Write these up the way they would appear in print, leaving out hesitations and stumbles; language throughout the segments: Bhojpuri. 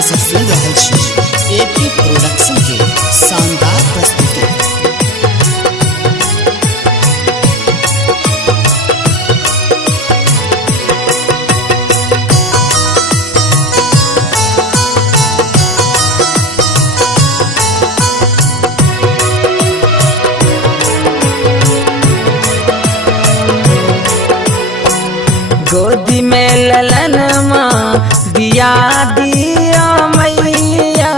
अहाँ सब सुन रहल छी एपी प्रोडक्शन के शानदार प्रस्तुति। गोदी में ललन माँ दिया दिया मैया,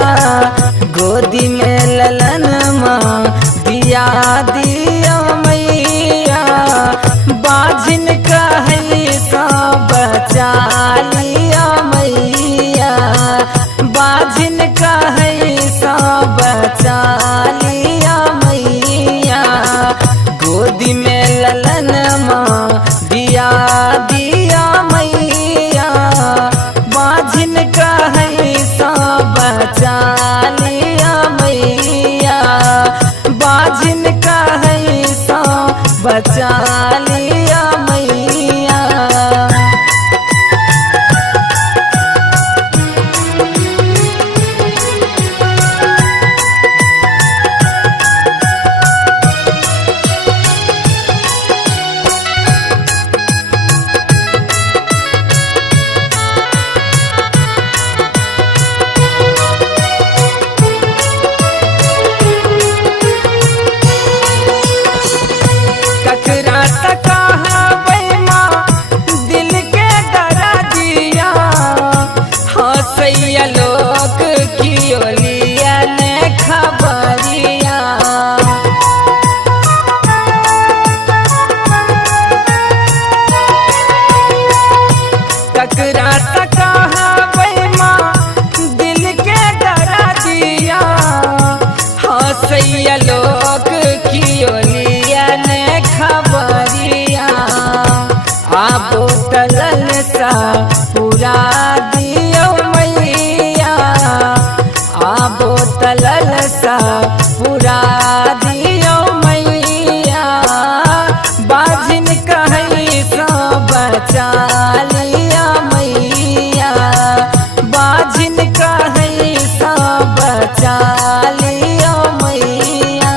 गोदी में ललन माँ दिया दिया मैया, बाजिन कहली सा बचा लिया मैया, बाजिन कहली सा बचा लिया मैया, गोदी में ललन माँ दिया दिया मैया, बाजिन कहई सा बचा लिया मैया, बाजिन कहई सा बचा लिया मैया। ककरा तका माँ दिल के डरा दिया, हंसैया लोग की ओलिया ने खबरिया, ककरा तका माँ दिल के डरा दिया, हंसैया लोग की ओलिया ने खबरिया, आबो तलन सा पूरा दियो मैया, आबो तलन सा पूरा दियो मैया, बाजिन कहई सा बचा लिया मैया, बाजिन कहई सा बचा लिया मैया।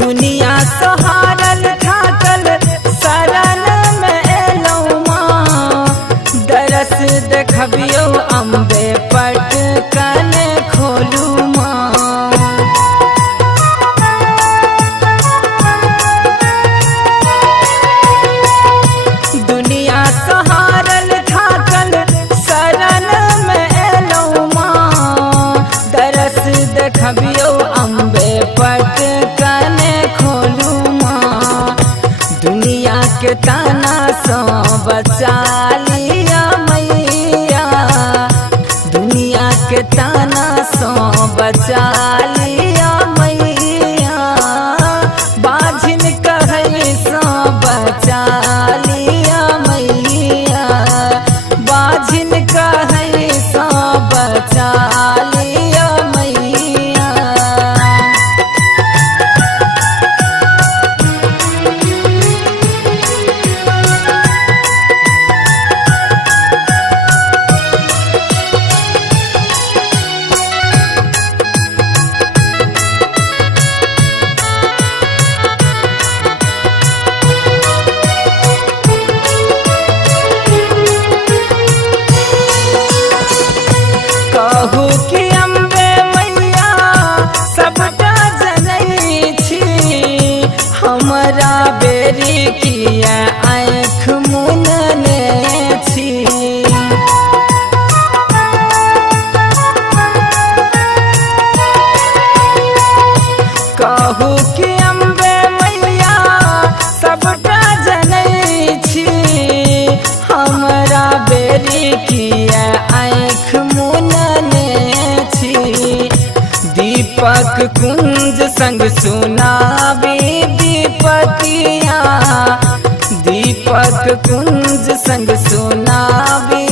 दुनिया सहारल ठाकल शरण में एलौ माँ, दरस देखबियो अम्बे पट कने खोलू माँ, दुनिया सहारल ठाकल शरण में एलौ माँ, दरस देखबियो अम्बे पट कने खोलू माँ, दुनिया के ताना सो बचा लिया मैया, दुनिया के ताना सो बचा लिया मैया, बाजिन कहई सो बचा लिया मैया, बाजिन कहई सो बचा लिया मैया। कहू कि अम्बे मैया सबटा जनई छी, हमरा बेरी किया आँख मुनने छी, कहू कि अम्बे संग सुनावे विपतिया, दीपक कुंज संग सुनावे